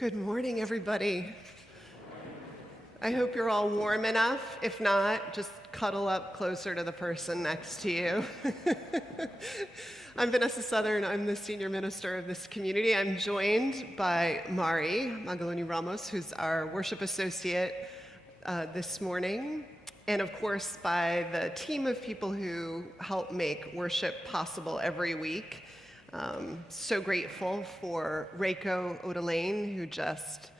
Good morning, everybody. I hope you're all warm enough. If not, just cuddle up closer to the person next to you. I'm Vanessa Southern. I'm the senior minister of this community. I'm joined by Magaloni Ramos, who's our worship associate this morning, and of course by the team of people who help make worship possible every week. So grateful for Reiko Odelaine, who just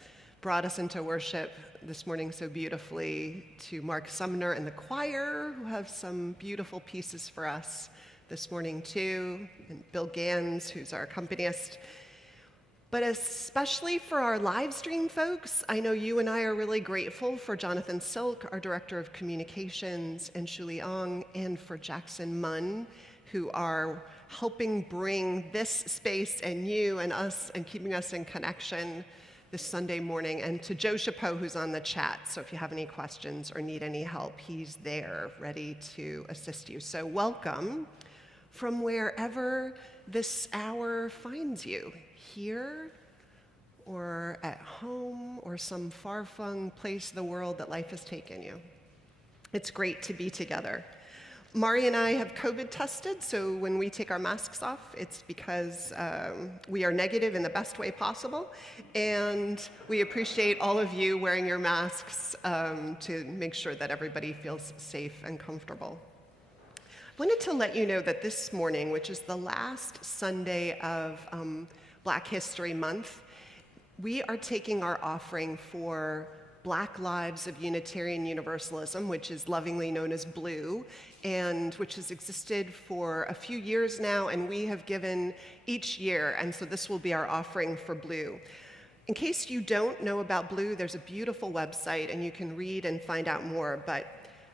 brought us into worship this morning so beautifully, to Mark Sumner and the choir, who have some beautiful pieces for us this morning too, and Bill Gans, who's our accompanist. But especially for our Livestream folks, I know you and I are really grateful for Jonathan Silk, our Director of Communications, and Shulee, and for Jackson Munn, who are helping bring this space and you and us and keeping us in connection this Sunday morning, and to Joe Chapot, who's on the chat. So if you have any questions or need any help, he's there ready to assist you. So welcome from wherever this hour finds you, here or at home or some far-flung place of the world that life has taken you. It's great to be together. Mari and I have COVID tested, so when we take our masks off, it's because we are negative in the best way possible, and we appreciate all of you wearing your masks to make sure that everybody feels safe and comfortable. I wanted to let you know that this morning, which is the last Sunday of Black History Month, we are taking our offering for Black Lives of Unitarian Universalism, which is lovingly known as BLUE, and which has existed for a few years now, and we have given each year, and so this will be our offering for BLUE. In case you don't know about BLUE, there's a beautiful website, and you can read and find out more, but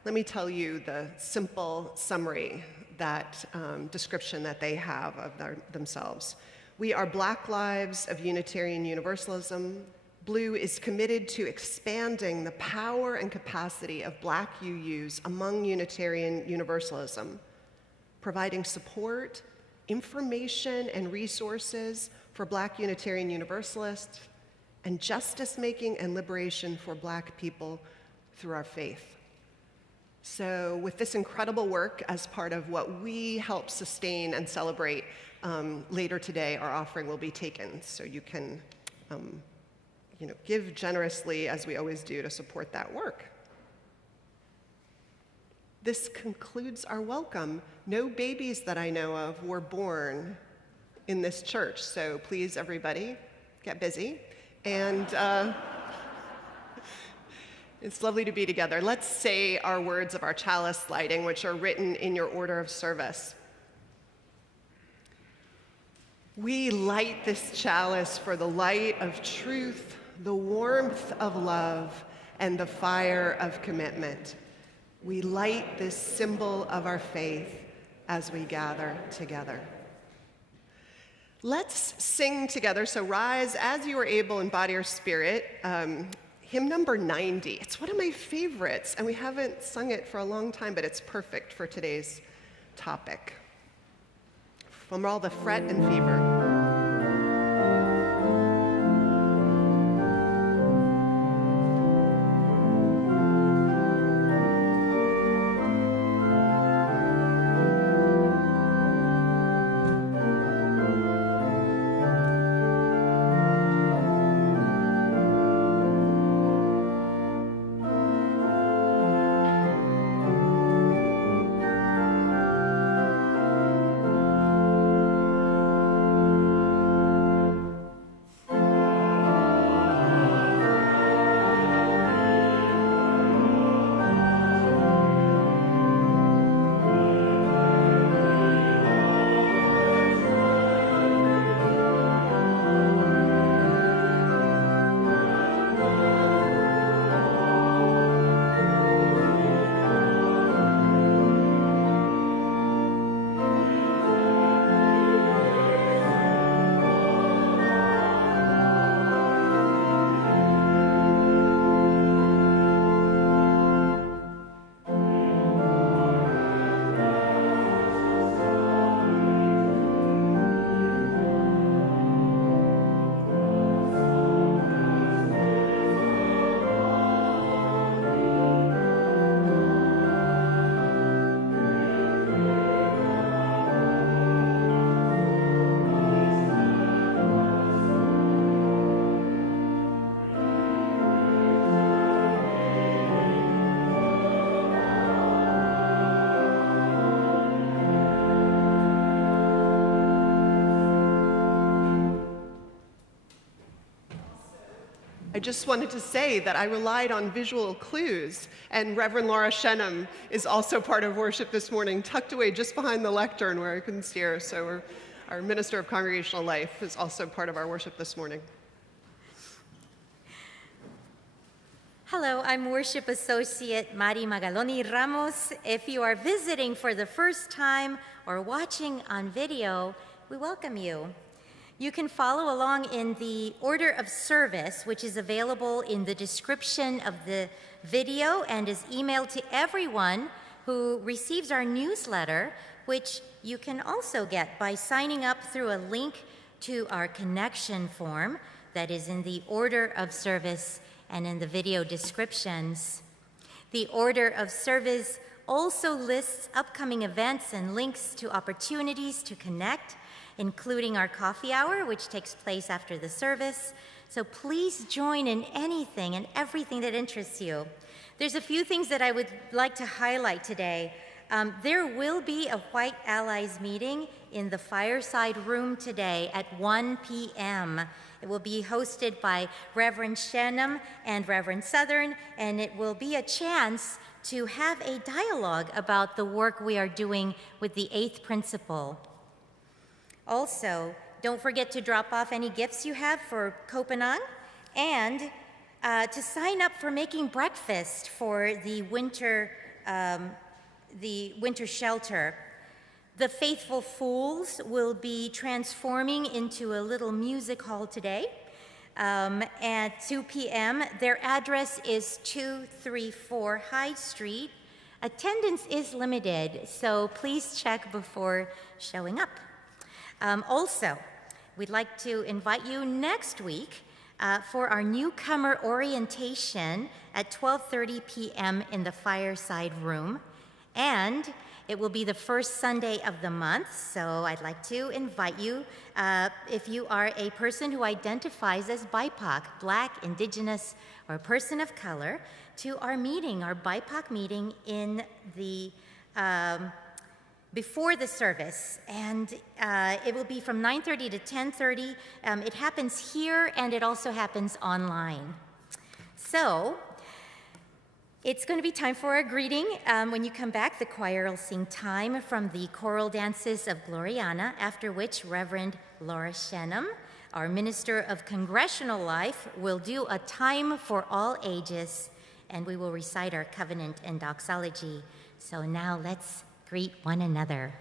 let me tell you the simple summary, that description that they have of themselves. We are Black Lives of Unitarian Universalism. BLUE is committed to expanding the power and capacity of Black UUs among Unitarian Universalism, providing support, information, and resources for Black Unitarian Universalists, and justice-making and liberation for Black people through our faith. So with this incredible work as part of what we help sustain and celebrate, later today our offering will be taken, so you can give generously, as we always do, to support that work. This concludes our welcome. No babies that I know of were born in this church, so please, everybody, get busy. And it's lovely to be together. Let's say our words of our chalice lighting, which are written in your order of service. We light this chalice for the light of truth, the warmth of love, and the fire of commitment. We light this symbol of our faith as we gather together. Let's sing together, so rise as you are able in body or spirit. Hymn number 90. It's one of my favorites, and we haven't sung it for a long time, but it's perfect for today's topic. From all the fret and fever. I just wanted to say that I relied on visual clues, and Reverend Laura Shennum is also part of worship this morning, tucked away just behind the lectern where I couldn't see her. So our Minister of Congregational Life is also part of our worship this morning. Hello, I'm Worship Associate Mari Magaloni Ramos. If you are visiting for the first time or watching on video, we welcome you. You can follow along in the order of service, which is available in the description of the video and is emailed to everyone who receives our newsletter, which you can also get by signing up through a link to our connection form that is in the order of service and in the video descriptions. The order of service also lists upcoming events and links to opportunities to connect, including our coffee hour, which takes place after the service. So please join in anything and everything that interests you. There's a few things that I would like to highlight today. There will be a White Allies meeting in the fireside room today at 1 p.m. It will be hosted by Reverend Shennum and Reverend Southern, and it will be a chance to have a dialogue about the work we are doing with the 8th principle. Also, don't forget to drop off any gifts you have for Kopanang and to sign up for making breakfast for the winter shelter. The Faithful Fools will be transforming into a little music hall today at 2 p.m. Their address is 234 High Street. Attendance is limited, so please check before showing up. Also, we'd like to invite you next week for our newcomer orientation at 12:30 p.m. in the fireside room. And it will be the first Sunday of the month, so I'd like to invite you, if you are a person who identifies as BIPOC, Black, Indigenous, or a person of color, to our meeting, our BIPOC meeting in the before the service, and it will be from 9:30 to 10:30. It happens here, and it also happens online. So it's going to be time for a greeting. When you come back, the choir will sing Time from the choral dances of Gloriana, after which Reverend Laura Shennum, our Minister of Congregational Life, will do a Time for All Ages, and we will recite our covenant and doxology. So now let's greet one another.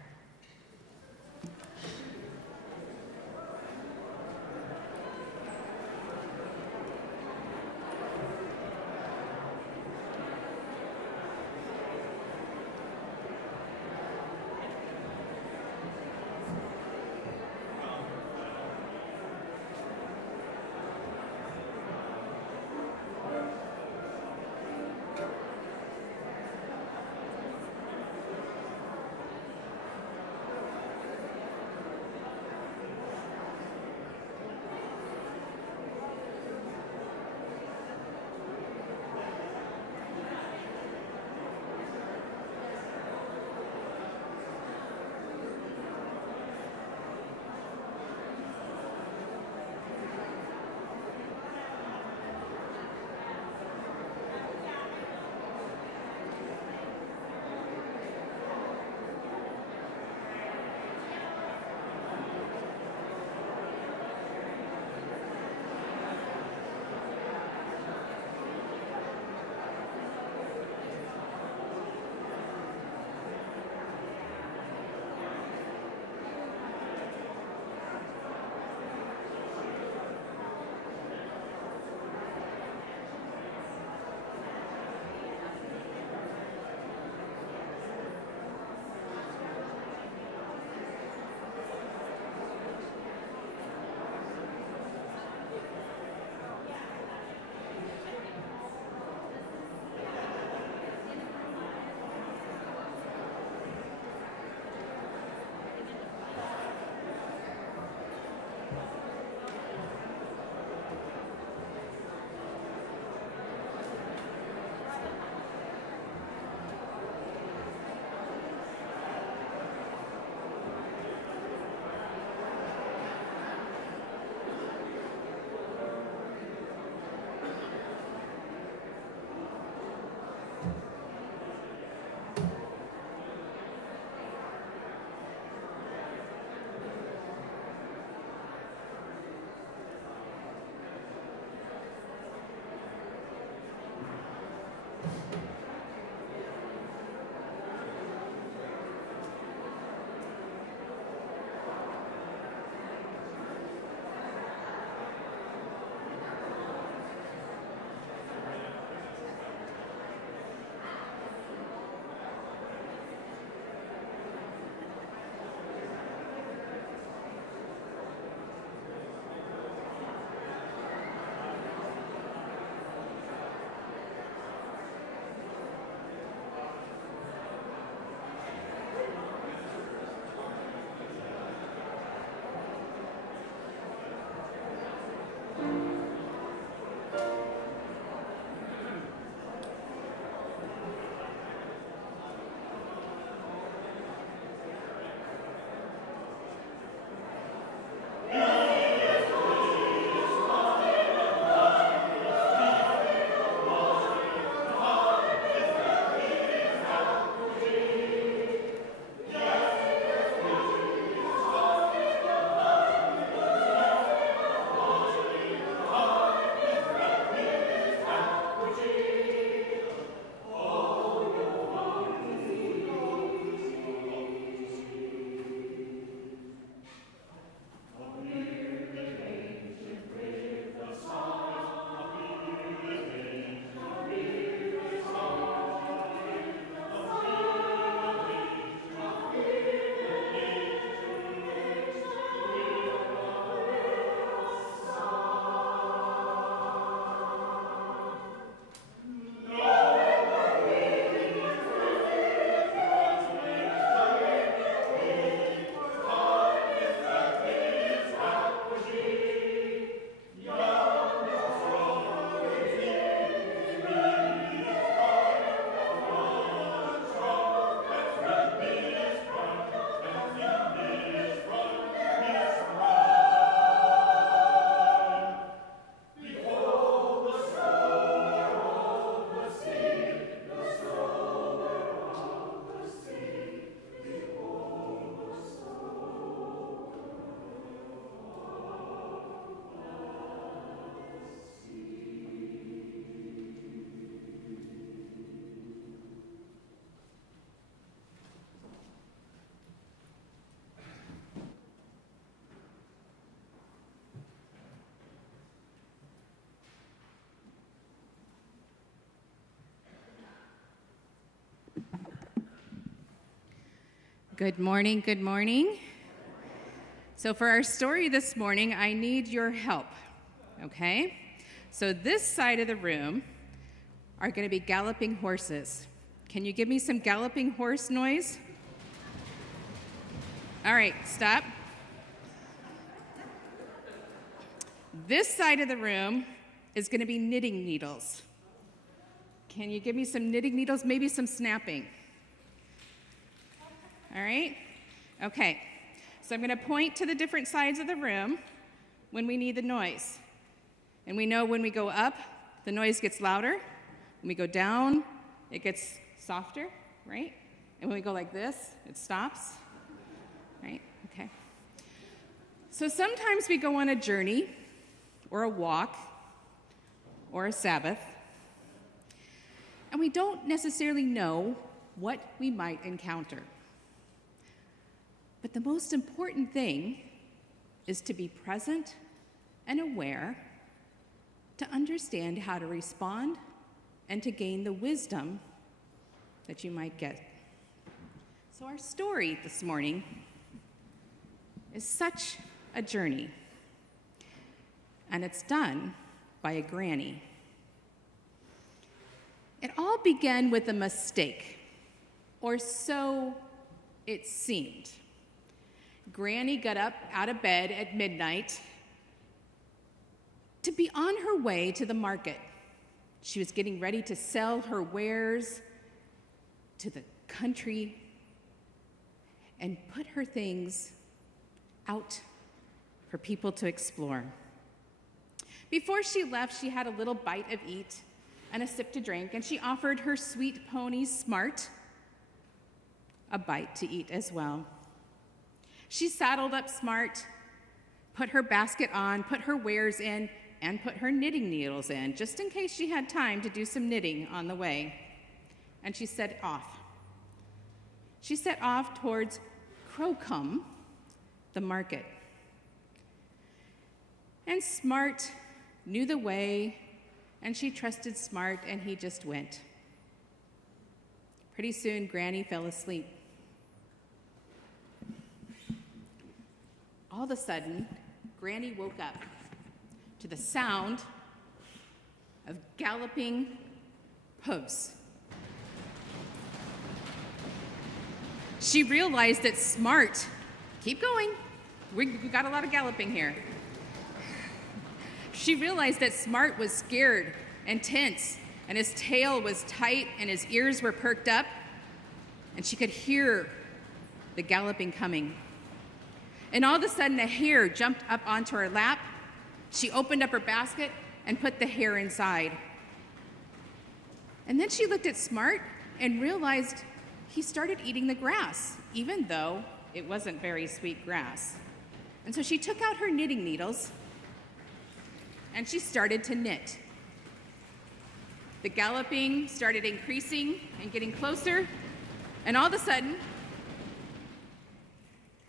Good morning, good morning. So for our story this morning, I need your help, okay? So this side of the room are going to be galloping horses. Can you give me some galloping horse noise? All right, stop. This side of the room is going to be knitting needles. Can you give me some knitting needles, maybe some snapping? All right? Okay. So I'm going to point to the different sides of the room when we need the noise. And we know when we go up, the noise gets louder. When we go down, it gets softer, right? And when we go like this, it stops, right? Okay. So sometimes we go on a journey or a walk or a Sabbath, and we don't necessarily know what we might encounter. But the most important thing is to be present and aware, to understand how to respond and to gain the wisdom that you might get. So our story this morning is such a journey, and it's done by a granny. It all began with a mistake, or so it seemed. Granny got up out of bed at midnight to be on her way to the market. She was getting ready to sell her wares to the country and put her things out for people to explore. Before she left, she had a little bite of eat and a sip to drink, and she offered her sweet pony, Smart, a bite to eat as well. She saddled up Smart, put her basket on, put her wares in, and put her knitting needles in, just in case she had time to do some knitting on the way. And she set off. She set off towards Crowcombe, the market. And Smart knew the way, and she trusted Smart, and he just went. Pretty soon, Granny fell asleep. All of a sudden, Granny woke up to the sound of galloping hooves. She realized that Smart, keep going, we got a lot of galloping here. She realized that Smart was scared and tense, and his tail was tight and his ears were perked up, and she could hear the galloping coming. And all of a sudden, a hare jumped up onto her lap. She opened up her basket and put the hare inside. And then she looked at Smart and realized he started eating the grass, even though it wasn't very sweet grass. And so she took out her knitting needles and she started to knit. The galloping started increasing and getting closer, and all of a sudden,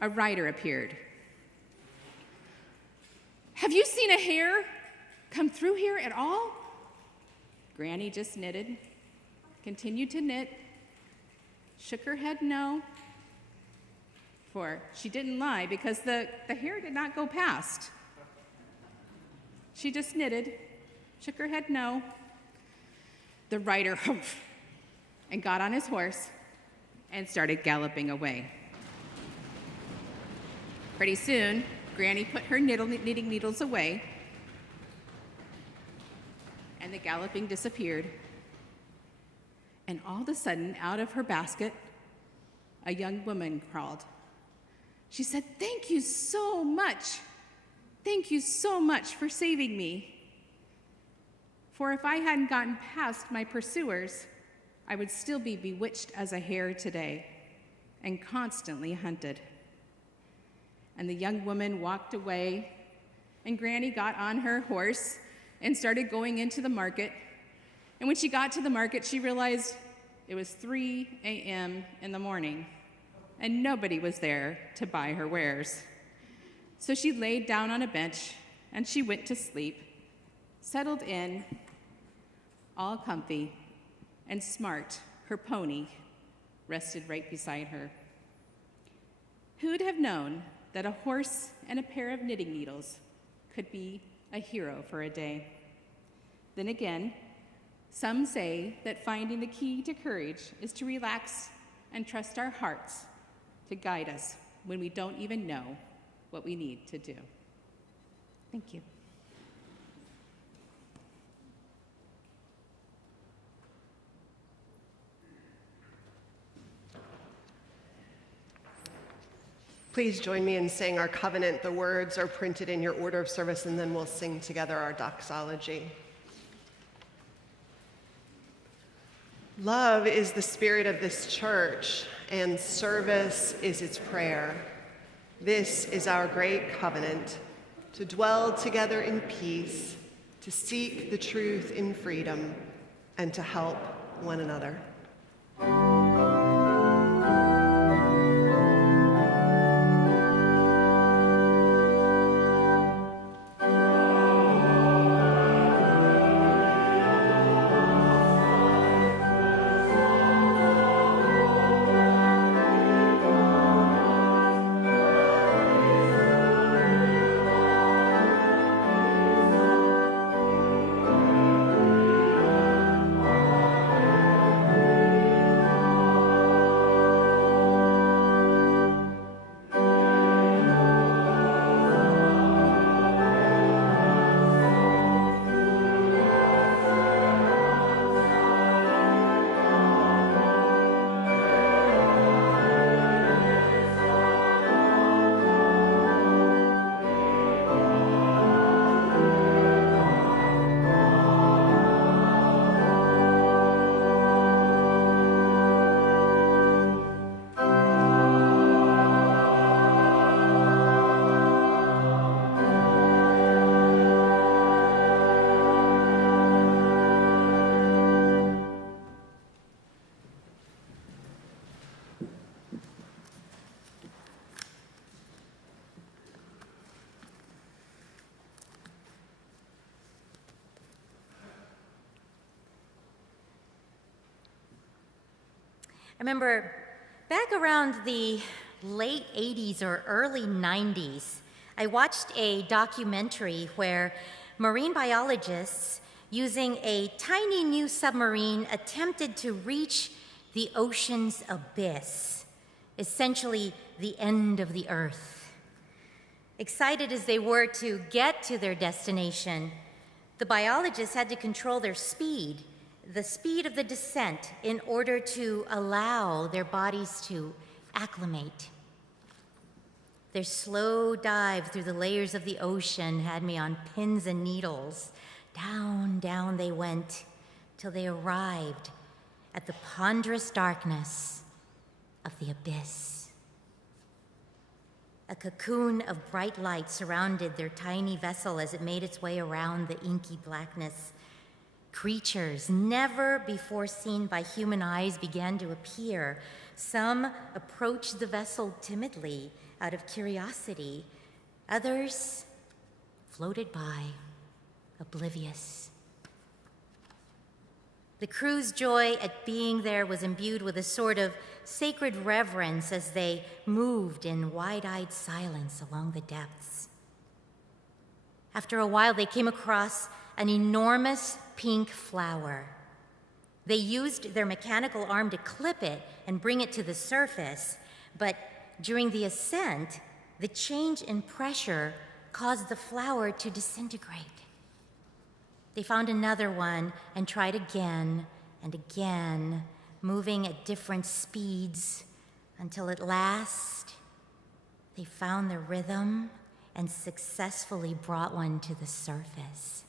a rider appeared. Have you seen a hare come through here at all? Granny just knitted, continued to knit, shook her head no, for she didn't lie because the hare did not go past. She just knitted, shook her head no. The rider humphed and got on his horse and started galloping away. Pretty soon, Granny put her knitting needles away, and the galloping disappeared. And all of a sudden, out of her basket, a young woman crawled. She said, "Thank you so much. Thank you so much for saving me. For if I hadn't gotten past my pursuers, I would still be bewitched as a hare today and constantly hunted." And the young woman walked away, and Granny got on her horse and started going into the market. And when she got to the market, she realized it was 3 a.m. in the morning, and nobody was there to buy her wares. So she laid down on a bench, and she went to sleep, settled in, all comfy, and Smart, her pony, rested right beside her. Who'd have known that a horse and a pair of knitting needles could be a hero for a day? Then again, some say that finding the key to courage is to relax and trust our hearts to guide us when we don't even know what we need to do. Thank you. Please join me in saying our covenant. The words are printed in your order of service, and then we'll sing together our doxology. Love is the spirit of this church, and service is its prayer. This is our great covenant, to dwell together in peace, to seek the truth in freedom, and to help one another. I remember back around the late 80s or early 90s, I watched a documentary where marine biologists, using a tiny new submarine, attempted to reach the ocean's abyss, essentially the end of the earth. Excited as they were to get to their destination, the biologists had to control their speed, the speed of the descent, in order to allow their bodies to acclimate. Their slow dive through the layers of the ocean had me on pins and needles. Down, down they went till they arrived at the ponderous darkness of the abyss. A cocoon of bright light surrounded their tiny vessel as it made its way around the inky blackness. Creatures never before seen by human eyes began to appear. Some approached the vessel timidly out of curiosity. Others floated by, oblivious. The crew's joy at being there was imbued with a sort of sacred reverence as they moved in wide-eyed silence along the depths. After a while, they came across an enormous pink flower. They used their mechanical arm to clip it and bring it to the surface, but during the ascent, the change in pressure caused the flower to disintegrate. They found another one and tried again and again, moving at different speeds, until at last they found the rhythm and successfully brought one to the surface.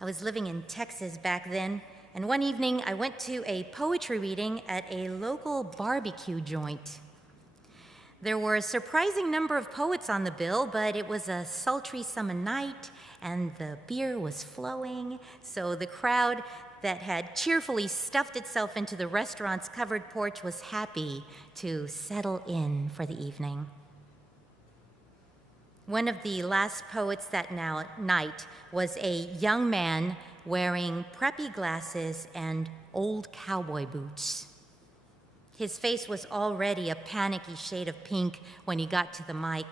I was living in Texas back then, and one evening I went to a poetry reading at a local barbecue joint. There were a surprising number of poets on the bill, but it was a sultry summer night, and the beer was flowing, so the crowd that had cheerfully stuffed itself into the restaurant's covered porch was happy to settle in for the evening. One of the last poets that night was a young man wearing preppy glasses and old cowboy boots. His face was already a panicky shade of pink when he got to the mic.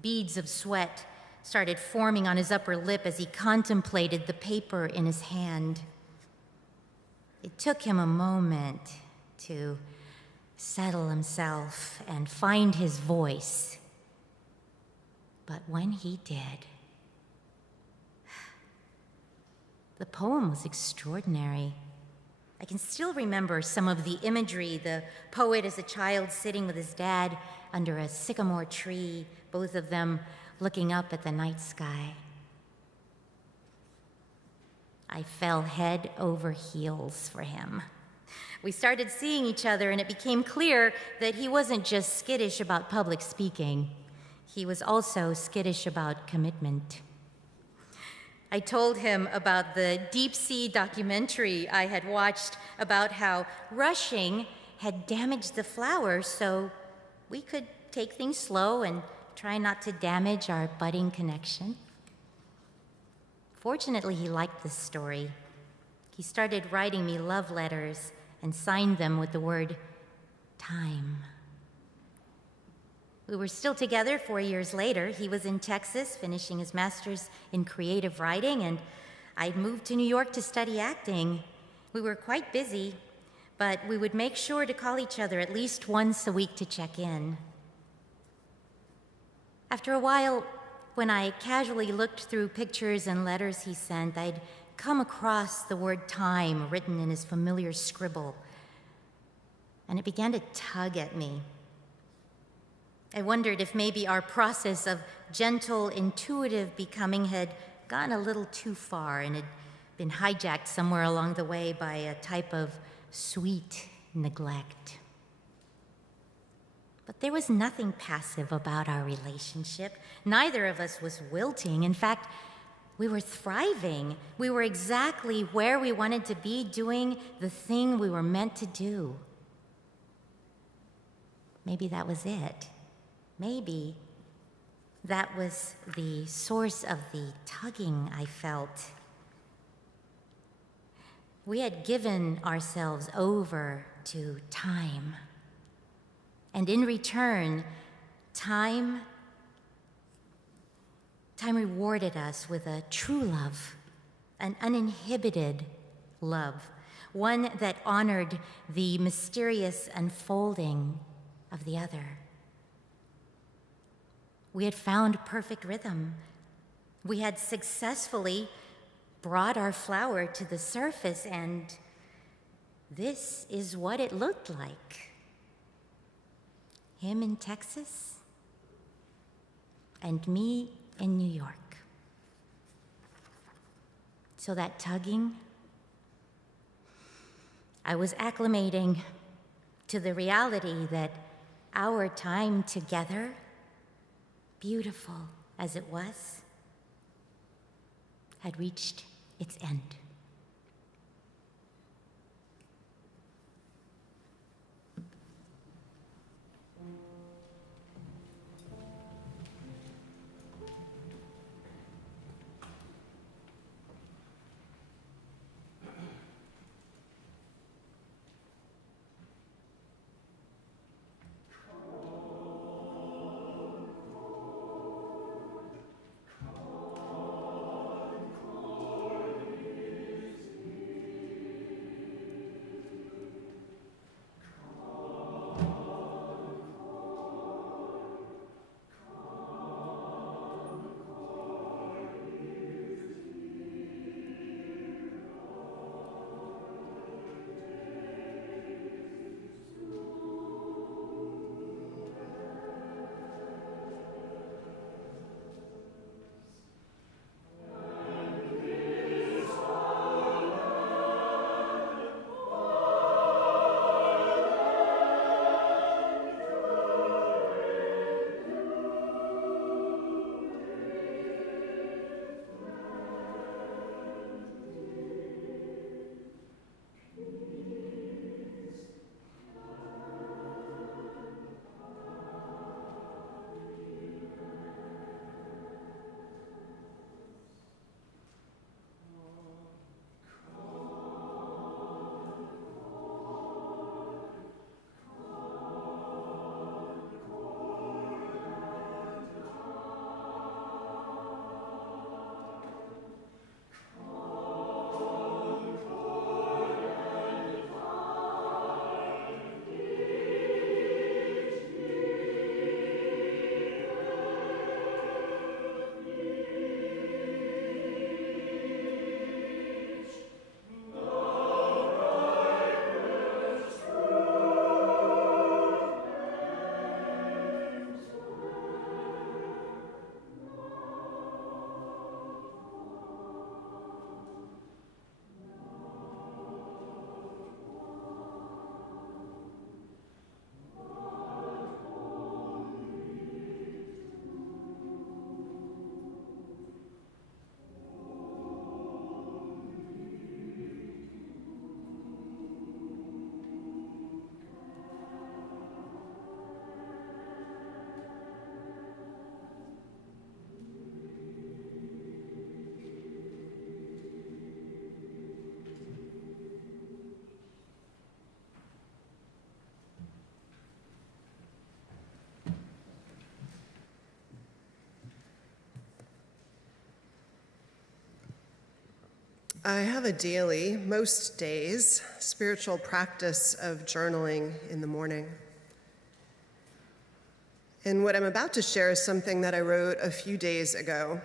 Beads of sweat started forming on his upper lip as he contemplated the paper in his hand. It took him a moment to settle himself and find his voice. But when he did, the poem was extraordinary. I can still remember some of the imagery, the poet as a child sitting with his dad under a sycamore tree, both of them looking up at the night sky. I fell head over heels for him. We started seeing each other, and it became clear that he wasn't just skittish about public speaking. He was also skittish about commitment. I told him about the deep-sea documentary I had watched about how rushing had damaged the flowers, so we could take things slow and try not to damage our budding connection. Fortunately, he liked this story. He started writing me love letters and signed them with the word time. We were still together 4 years later. He was in Texas finishing his master's in creative writing, and I'd moved to New York to study acting. We were quite busy, but we would make sure to call each other at least once a week to check in. After a while, when I casually looked through pictures and letters he sent, I'd come across the word time written in his familiar scribble, and it began to tug at me. I wondered if maybe our process of gentle, intuitive becoming had gone a little too far and had been hijacked somewhere along the way by a type of sweet neglect. But there was nothing passive about our relationship. Neither of us was wilting. In fact, we were thriving. We were exactly where we wanted to be, doing the thing we were meant to do. Maybe that was it. Maybe that was the source of the tugging I felt. We had given ourselves over to time. And in return, time rewarded us with a true love, an uninhibited love, one that honored the mysterious unfolding of the other. We had found perfect rhythm. We had successfully brought our flower to the surface, and this is what it looked like. Him in Texas, and me in New York. So that tugging, I was acclimating to the reality that our time together, beautiful as it was, had reached its end. I have a daily, most days, spiritual practice of journaling in the morning. And what I'm about to share is something that I wrote a few days ago.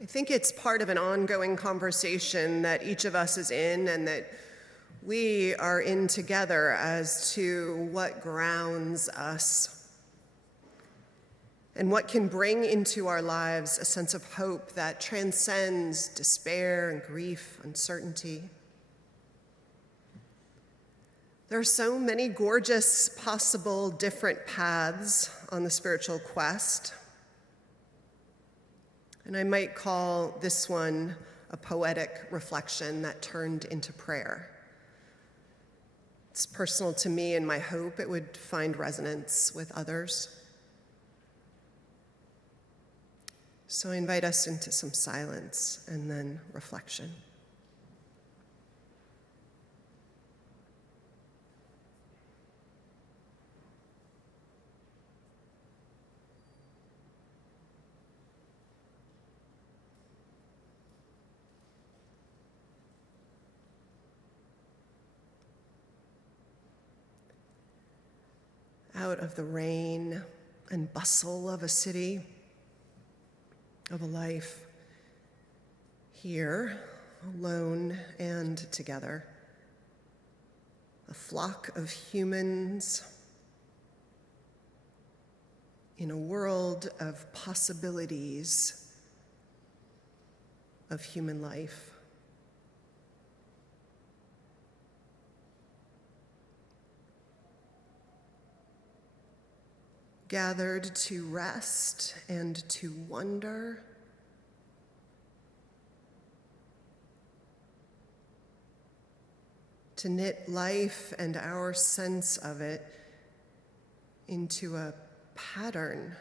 I think it's part of an ongoing conversation that each of us is in and that we are in together as to what grounds us and what can bring into our lives a sense of hope that transcends despair and grief, uncertainty. There are so many gorgeous possible different paths on the spiritual quest. And I might call this one a poetic reflection that turned into prayer. It's personal to me, and my hope it would find resonance with others. So I invite us into some silence and then reflection. Out of the rain and bustle of a city, of a life, here, alone and together, a flock of humans in a world of possibilities of human life. Gathered to rest and to wonder, to knit life and our sense of it into a pattern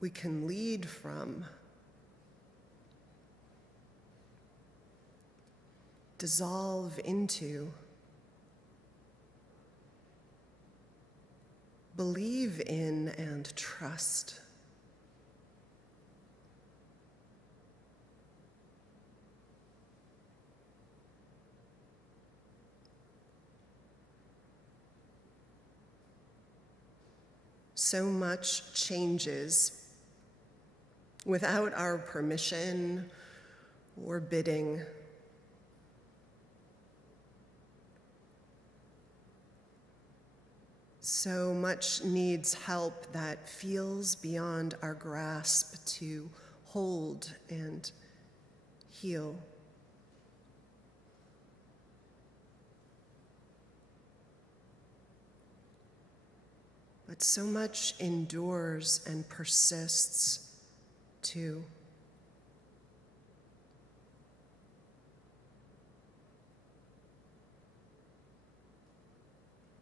we can lead from, dissolve into, believe in and trust. So much changes without our permission or bidding. So much needs help that feels beyond our grasp to hold and heal. But so much endures and persists too.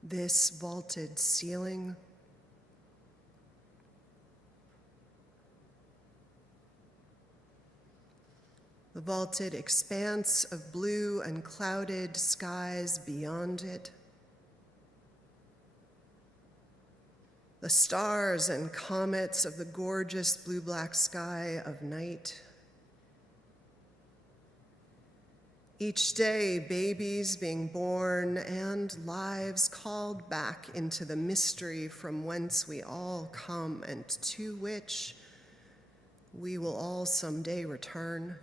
This vaulted ceiling, the vaulted expanse of blue and clouded skies beyond it, the stars and comets of the gorgeous blue-black sky of night. Each day, babies being born and lives called back into the mystery from whence we all come and to which we will all someday return.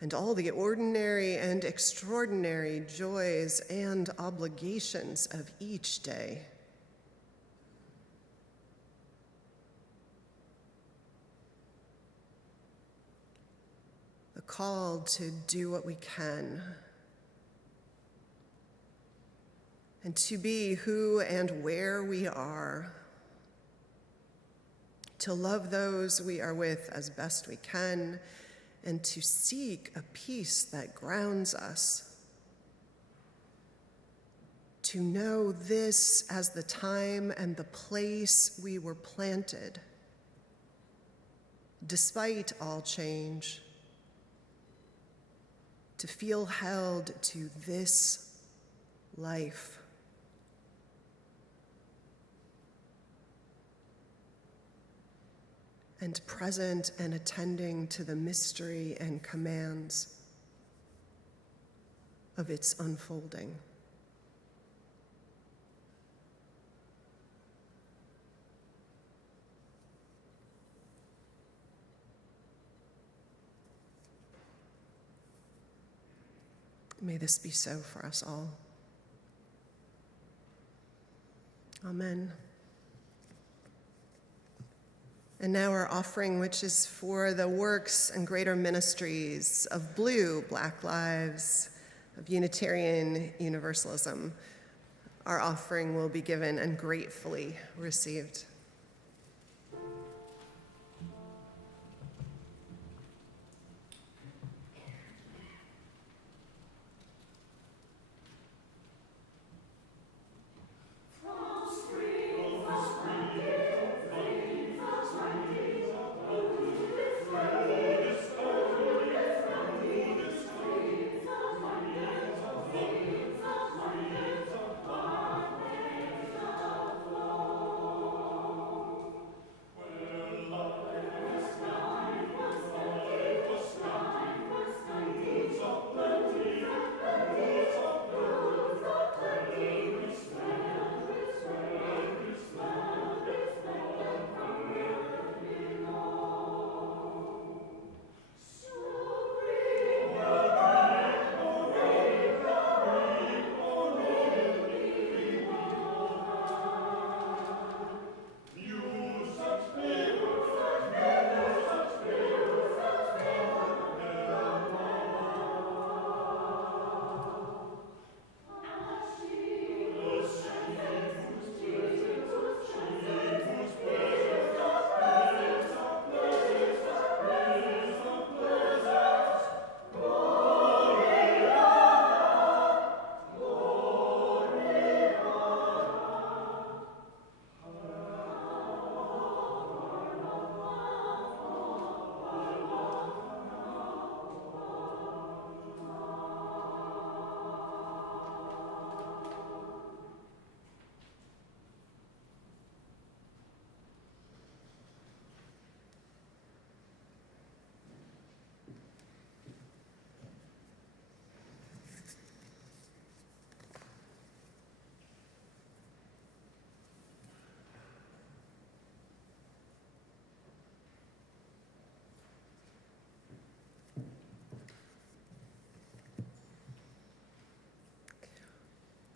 And all the ordinary and extraordinary joys and obligations of each day. The call to do what we can, and to be who and where we are, to love those we are with as best we can, and to seek a peace that grounds us, to know this as the time and the place we were planted, despite all change, to feel held to this life. and present and attending to the mystery and commands of its unfolding. May this be so for us all. Amen. And now our offering, which is for the works and greater ministries of Blue, Black Lives, of Unitarian Universalism. Our offering will be given and gratefully received.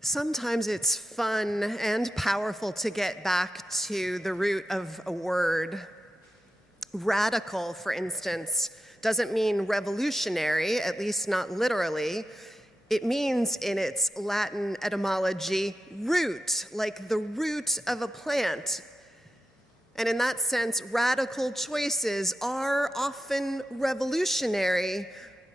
Sometimes it's fun and powerful to get back to the root of a word. Radical, for instance, doesn't mean revolutionary, at least not literally. It means in its Latin etymology, root, like the root of a plant. And in that sense, radical choices are often revolutionary,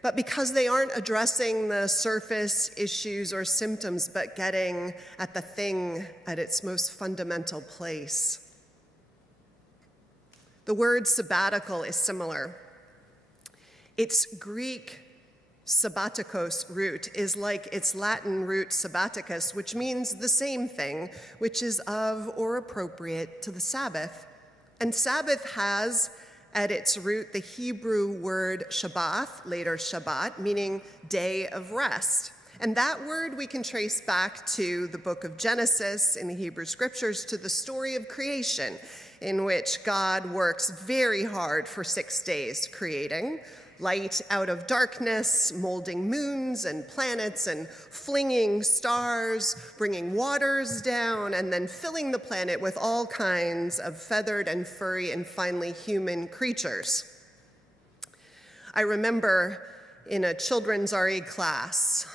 but because they aren't addressing the surface issues or symptoms, but getting at the thing at its most fundamental place. The word sabbatical is similar. Its Greek sabbatikos root is like its Latin root sabbaticus, which means the same thing, which is of or appropriate to the Sabbath. And Sabbath has at its root the Hebrew word Shabbat, later Shabbat, meaning day of rest. And that word we can trace back to the book of Genesis in the Hebrew scriptures, to the story of creation, in which God works very hard for 6 days creating light out of darkness, molding moons and planets and flinging stars, bringing waters down, and then filling the planet with all kinds of feathered and furry and finally human creatures. I remember in a children's RE class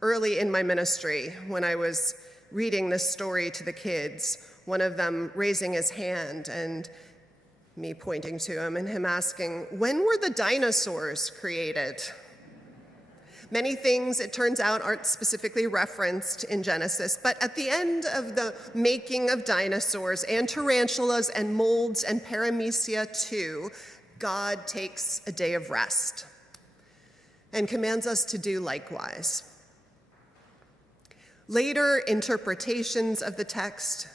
early in my ministry when I was reading this story to the kids, one of them raising his hand and me pointing to him and him asking, when were the dinosaurs created? Many things, it turns out, aren't specifically referenced in Genesis, but at the end of the making of dinosaurs and tarantulas and molds and paramecia too, God takes a day of rest and commands us to do likewise. Later interpretations of the text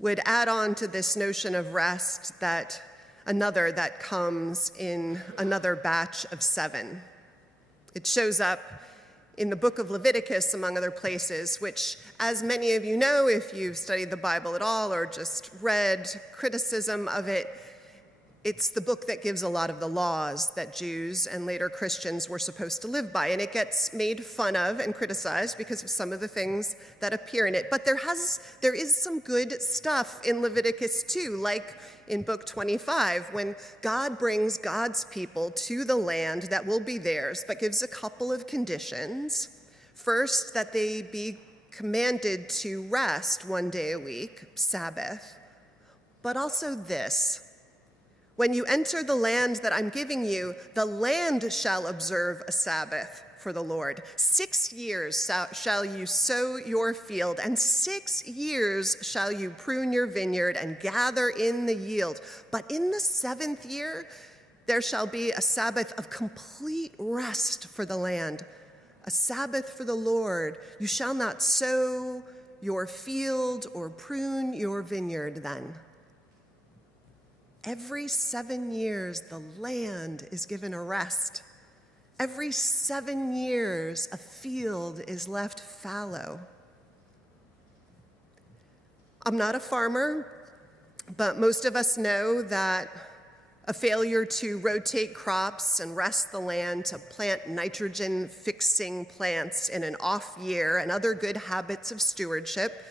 would add on to this notion of rest that another that comes in another batch of 7. It shows up in the book of Leviticus, among other places, which, as many of you know, if you've studied the Bible at all or just read criticism of it, it's the book that gives a lot of the laws that Jews and later Christians were supposed to live by. And it gets made fun of and criticized because of some of the things that appear in it. But there is some good stuff in Leviticus too, like in book 25, when God brings God's people to the land that will be theirs, but gives a couple of conditions. First, that they be commanded to rest one day a week, Sabbath, but also this: when you enter the land that I'm giving you, the land shall observe a Sabbath for the Lord. 6 years shall you sow your field, and 6 years shall you prune your vineyard and gather in the yield. But in the 7th year, there shall be a Sabbath of complete rest for the land, a Sabbath for the Lord. You shall not sow your field or prune your vineyard then. Every 7 years, the land is given a rest. Every 7 years, a field is left fallow. I'm not a farmer, but most of us know that a failure to rotate crops and rest the land to plant nitrogen-fixing plants in an off year and other good habits of stewardship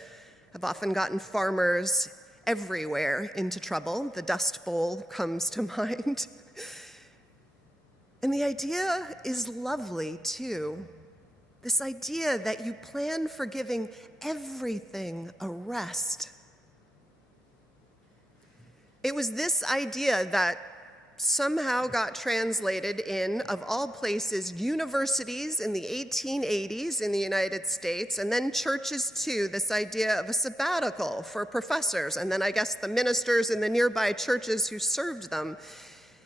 have often gotten farmers everywhere into trouble. The Dust Bowl comes to mind. And the idea is lovely, too. This idea that you plan for giving everything a rest. It was this idea that somehow got translated in, of all places, universities in the 1880s in the United States, and then churches too, this idea of a sabbatical for professors, and then I guess the ministers in the nearby churches who served them.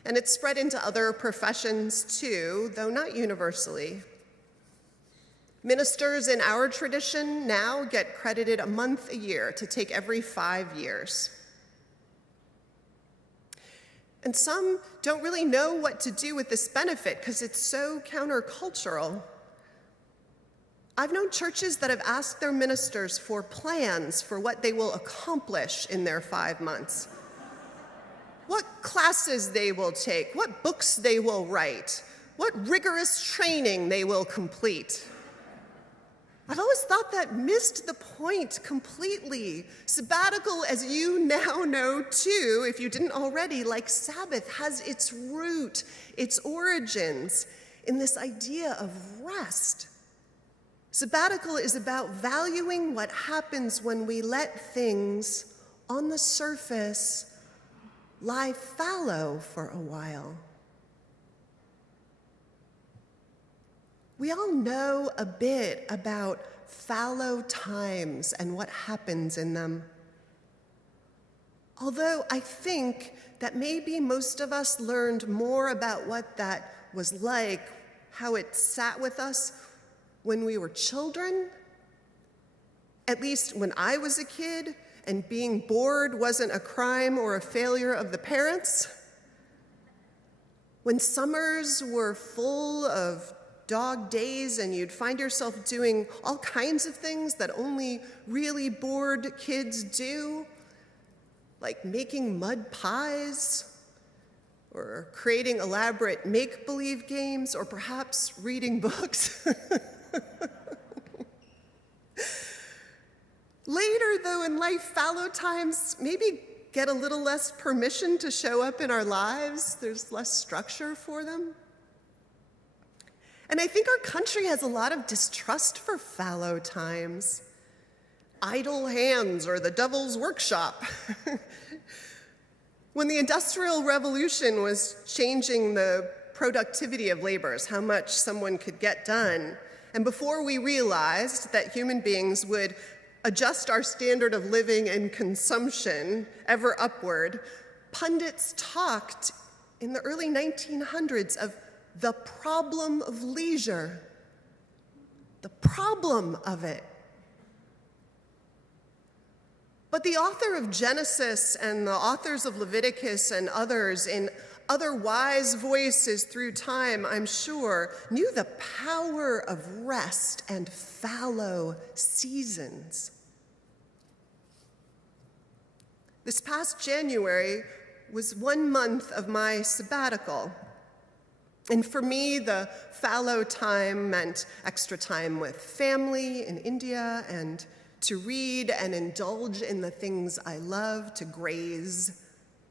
And it spread into other professions too, though not universally. Ministers in our tradition now get credited a month a year to take every 5 years. And some don't really know what to do with this benefit because it's so countercultural. I've known churches that have asked their ministers for plans for what they will accomplish in their 5 months. What classes they will take, what books they will write, what rigorous training they will complete. I've always thought that missed the point completely. Sabbatical, as you now know too, if you didn't already, like Sabbath, has its root, its origins in this idea of rest. Sabbatical is about valuing what happens when we let things on the surface lie fallow for a while. We all know a bit about fallow times and what happens in them. Although I think that maybe most of us learned more about what that was like, how it sat with us when we were children. At least when I was a kid and being bored wasn't a crime or a failure of the parents. When summers were full of dog days and you'd find yourself doing all kinds of things that only really bored kids do, like making mud pies, or creating elaborate make-believe games, or perhaps reading books. Later, though, in life, fallow times maybe get a little less permission to show up in our lives. There's less structure for them. And I think our country has a lot of distrust for fallow times. Idle hands or the devil's workshop. When the Industrial Revolution was changing the productivity of laborers, how much someone could get done, and before we realized that human beings would adjust our standard of living and consumption ever upward, pundits talked in the early 1900s of the problem of leisure, the problem of it. But the author of Genesis and the authors of Leviticus and others in other wise voices through time, I'm sure, knew the power of rest and fallow seasons. This past January was 1 month of my sabbatical. And for me, the fallow time meant extra time with family in India and to read and indulge in the things I love, to graze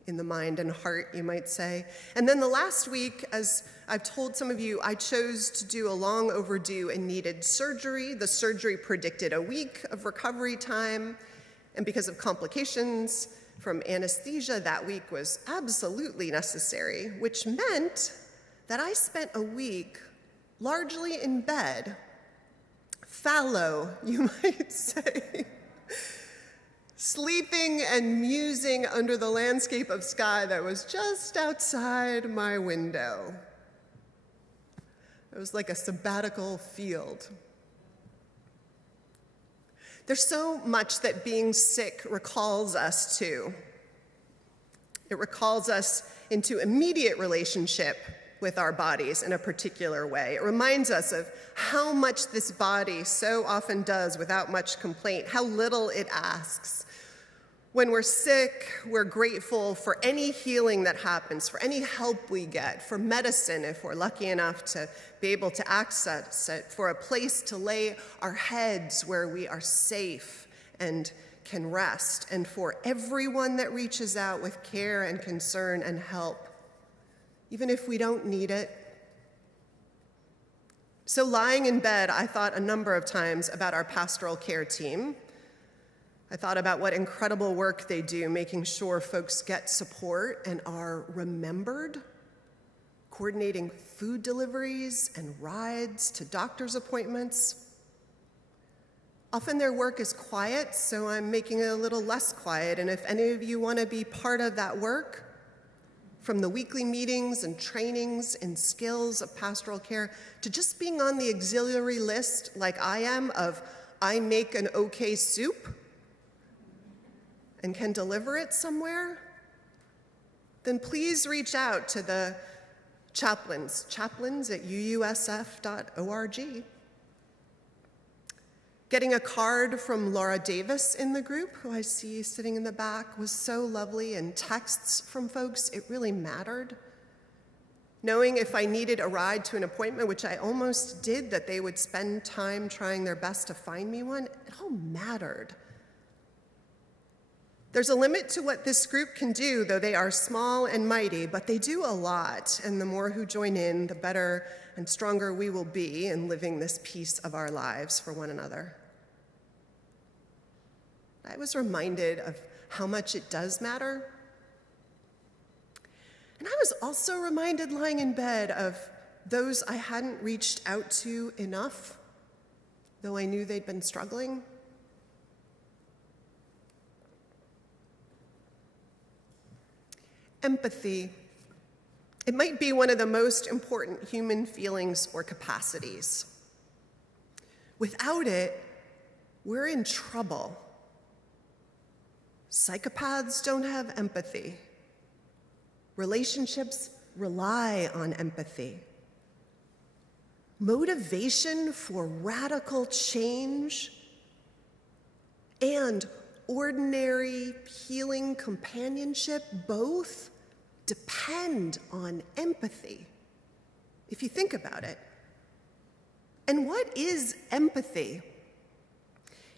in the mind and heart, you might say. And then the last week, as I've told some of you, I chose to do a long overdue and needed surgery. The surgery predicted a week of recovery time, and because of complications from anesthesia, that week was absolutely necessary, which meant that I spent a week largely in bed, fallow, you might say, sleeping and musing under the landscape of sky that was just outside my window. It was like a sabbatical field. There's so much that being sick recalls us to. It recalls us into immediate relationship with our bodies in a particular way. It reminds us of how much this body so often does without much complaint, how little it asks. When we're sick, we're grateful for any healing that happens, for any help we get, for medicine if we're lucky enough to be able to access it, for a place to lay our heads where we are safe and can rest, and for everyone that reaches out with care and concern and help, even if we don't need it. So lying in bed, I thought a number of times about our pastoral care team. I thought about what incredible work they do, making sure folks get support and are remembered, coordinating food deliveries and rides to doctor's appointments. Often their work is quiet, so I'm making it a little less quiet, and if any of you want to be part of that work, from the weekly meetings and trainings and skills of pastoral care to just being on the auxiliary list like I am of I make an okay soup and can deliver it somewhere, then please reach out to the chaplains at UUSF.org. Getting a card from Laura Davis in the group, who I see sitting in the back, was so lovely, and texts from folks, it really mattered. Knowing if I needed a ride to an appointment, which I almost did, that they would spend time trying their best to find me one, it all mattered. There's a limit to what this group can do, though they are small and mighty, but they do a lot, and the more who join in, the better and stronger we will be in living this piece of our lives for one another. I was reminded of how much it does matter. And I was also reminded lying in bed of those I hadn't reached out to enough, though I knew they'd been struggling. Empathy. It might be one of the most important human feelings or capacities. Without it, we're in trouble. Psychopaths don't have empathy. Relationships rely on empathy. Motivation for radical change and ordinary healing companionship both depend on empathy, if you think about it. And what is empathy?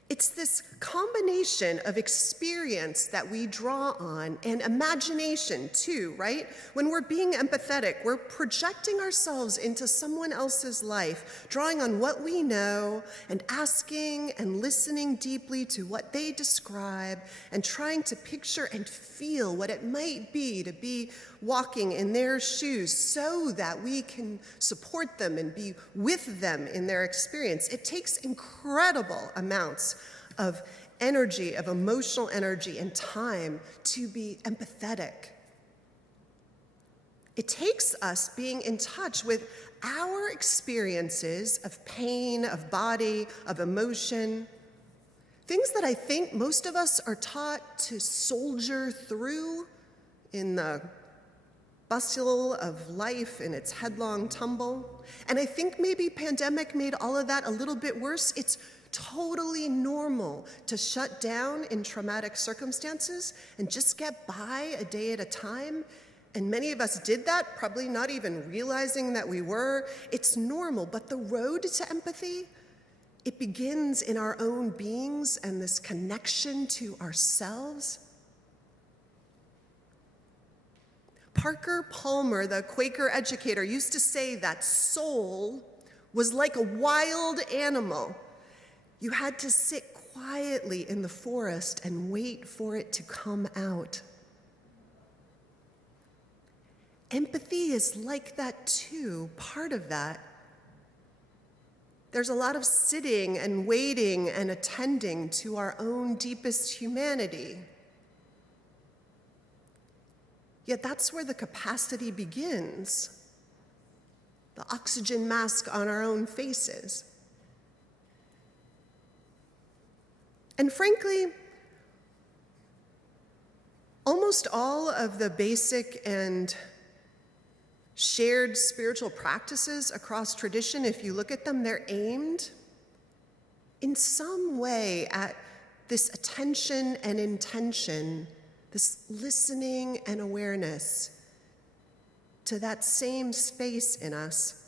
It's this combination of experience that we draw on and imagination too, right? When we're being empathetic, we're projecting ourselves into someone else's life, drawing on what we know and asking and listening deeply to what they describe and trying to picture and feel what it might be to be walking in their shoes so that we can support them and be with them in their experience. It takes incredible amounts of energy, of emotional energy and time to be empathetic. It takes us being in touch with our experiences of pain, of body, of emotion, Things that I think most of us are taught to soldier through in the bustle of life in its headlong tumble. And I think maybe pandemic made all of that a little bit worse. It's totally normal to shut down in traumatic circumstances and just get by a day at a time. And many of us did that, probably not even realizing that we were. It's normal, but the road to empathy, it begins in our own beings and this connection to ourselves. Parker Palmer, the Quaker educator, used to say that soul was like a wild animal. You had to sit quietly in the forest and wait for it to come out. Empathy is like that too, part of that. There's a lot of sitting and waiting and attending to our own deepest humanity. Yet that's where the capacity begins, the oxygen mask on our own faces. And frankly, almost all of the basic and shared spiritual practices across tradition, if you look at them, they're aimed in some way at this attention and intention, this listening and awareness to that same space in us.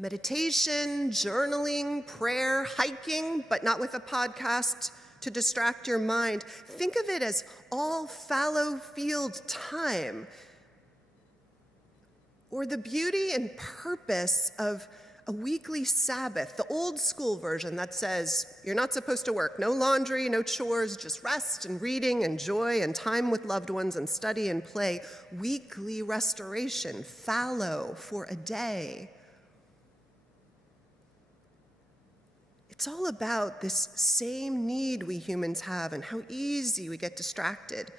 Meditation, journaling, prayer, hiking, but not with a podcast to distract your mind. Think of it as all fallow field time, or the beauty and purpose of a weekly Sabbath, the old school version that says you're not supposed to work, no laundry, no chores, just rest and reading and joy and time with loved ones and study and play. Weekly restoration, fallow for a day. It's all about this same need we humans have and how easy we get distracted.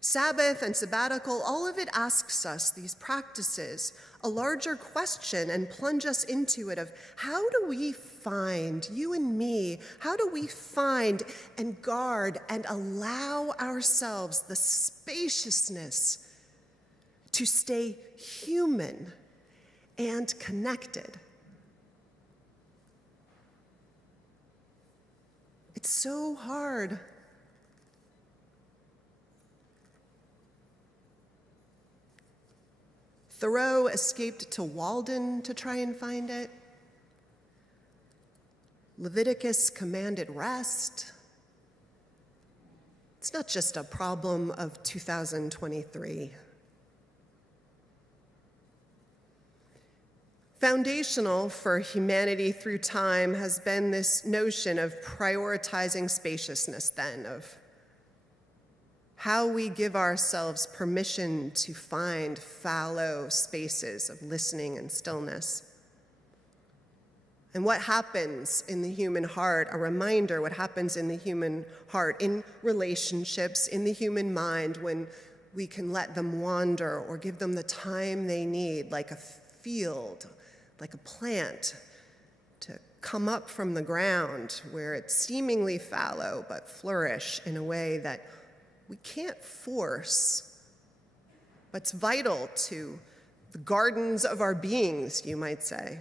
Sabbath and sabbatical, all of it asks us, these practices, a larger question and plunge us into it of how do we find, you and me, how do we find and guard and allow ourselves the spaciousness to stay human and connected? It's so hard. Thoreau escaped to Walden to try and find it. Leviticus commanded rest. It's not just a problem of 2023. Foundational for humanity through time has been this notion of prioritizing spaciousness then, of how we give ourselves permission to find fallow spaces of listening and stillness. And what happens in the human heart, a reminder what happens in the human heart, in relationships, in the human mind, when we can let them wander or give them the time they need, like a field, like a plant, to come up from the ground where it's seemingly fallow but flourish in a way that we can't force, but it's vital to the gardens of our beings, you might say.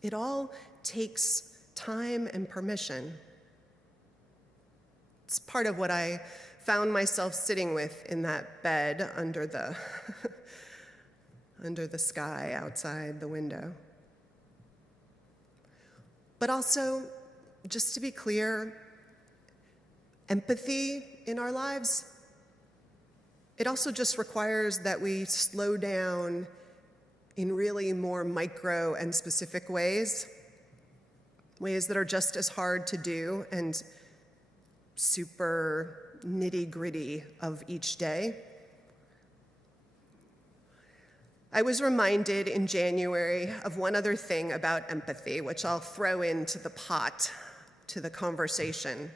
It all takes time and permission. It's part of what I found myself sitting with in that bed under the under the sky outside the window. But also, just to be clear, empathy in our lives, it also just requires that we slow down in really more micro and specific ways that are just as hard to do and super nitty-gritty of each day. I was reminded in January of one other thing about empathy, which I'll throw into the pot to the conversation.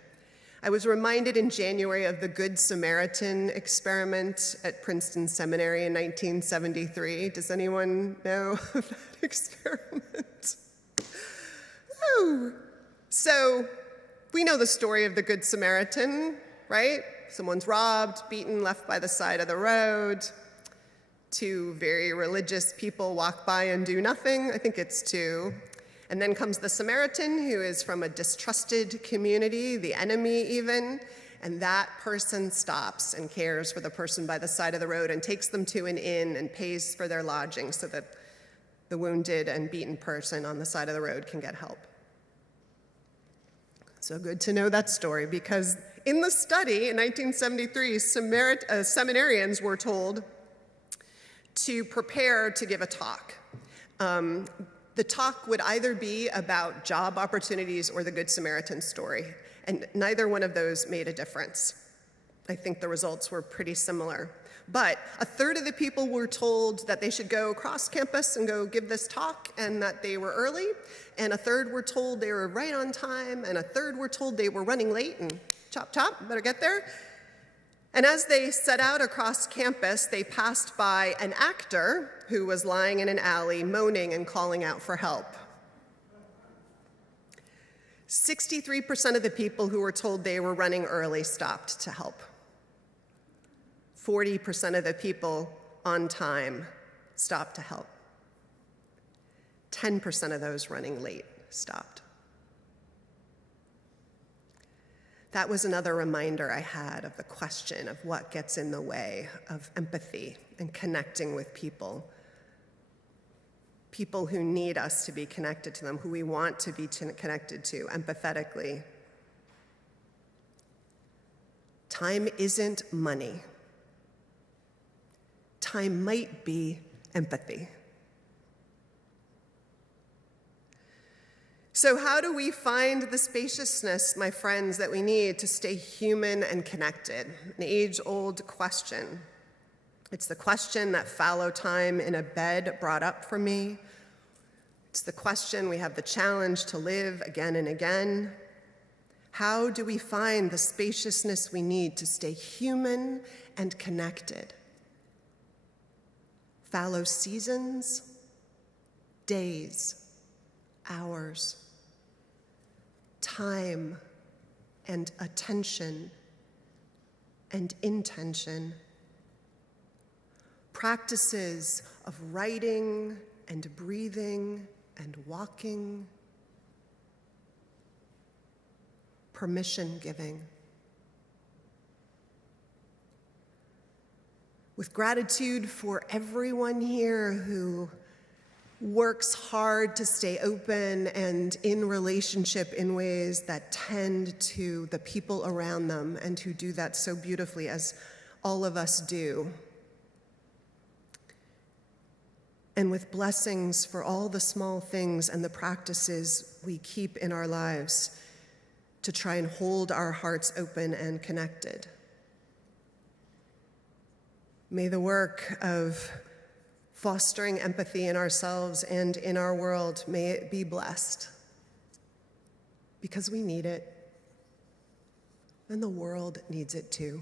I was reminded in January of the Good Samaritan experiment at Princeton Seminary in 1973. Does anyone know of that experiment? Woo! So we know the story of the Good Samaritan, right? Someone's robbed, beaten, left by the side of the road. Two very religious people walk by and do nothing. I think it's two. And then comes the Samaritan, who is from a distrusted community, the enemy even, and that person stops and cares for the person by the side of the road and takes them to an inn and pays for their lodging so that the wounded and beaten person on the side of the road can get help. So good to know that story, because in the study in 1973, seminarians were told to prepare to give a talk. The talk would either be about job opportunities or the Good Samaritan story, and neither one of those made a difference. I think the results were pretty similar. But a third of the people were told that they should go across campus and go give this talk and that they were early, and a third were told they were right on time, and a third were told they were running late and chop, chop, better get there. And as they set out across campus, they passed by an actor who was lying in an alley, moaning and calling out for help. 63% of the people who were told they were running early stopped to help. 40% of the people on time stopped to help. 10% of those running late stopped. That was another reminder I had of the question of what gets in the way of empathy and connecting with people. People who need us to be connected to them, who we want to be connected to empathetically. Time isn't money. Time might be empathy. So how do we find the spaciousness, my friends, that we need to stay human and connected? An age-old question. It's the question that fallow time in a bed brought up for me. It's the question we have the challenge to live again and again. How do we find the spaciousness we need to stay human and connected? Fallow seasons, days, hours, time and attention and intention. Practices of writing and breathing and walking. Permission giving. With gratitude for everyone here who works hard to stay open and in relationship in ways that tend to the people around them, and who do that so beautifully, as all of us do. And with blessings for all the small things and the practices we keep in our lives to try and hold our hearts open and connected. May the work of fostering empathy in ourselves and in our world, may it be blessed, because we need it, and the world needs it too.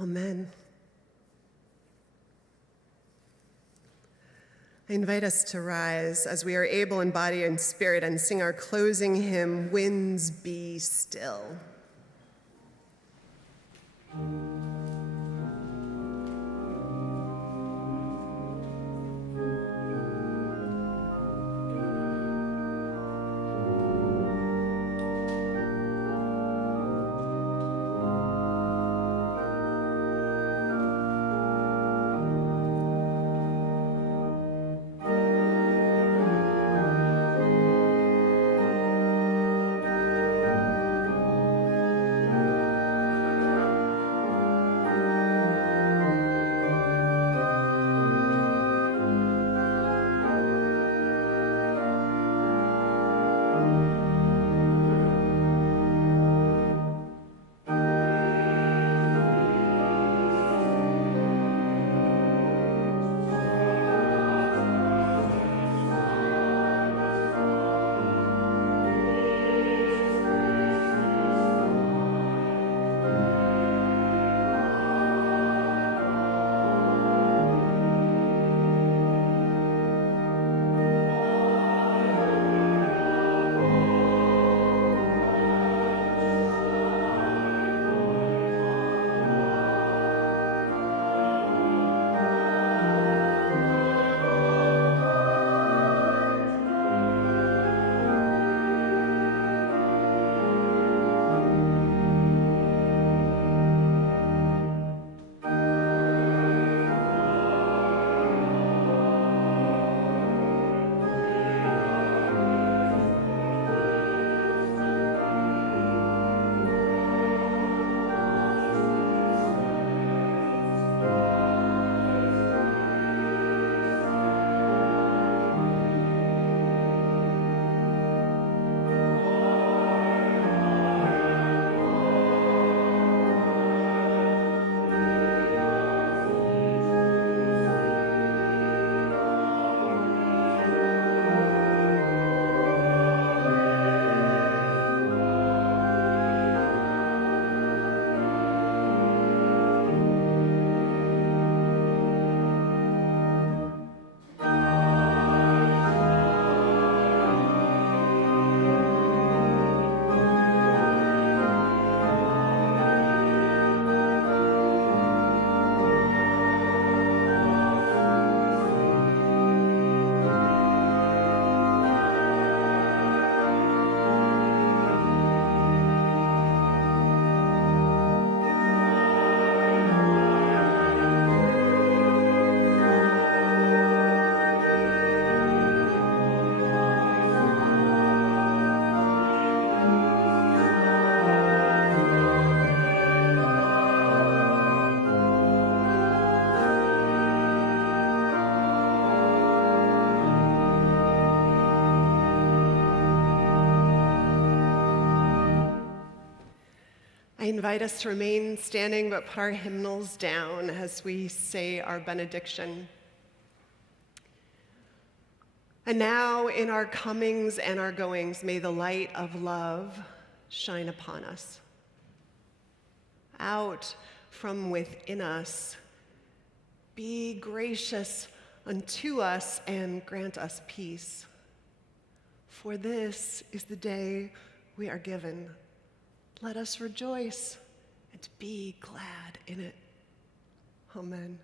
Amen. I invite us to rise as we are able in body and spirit and sing our closing hymn, Winds Be Still. I invite us to remain standing but put our hymnals down as we say our benediction. And now, in our comings and our goings, may the light of love shine upon us. Out from within us, be gracious unto us and grant us peace. For this is the day we are given. Let us rejoice and be glad in it. Amen.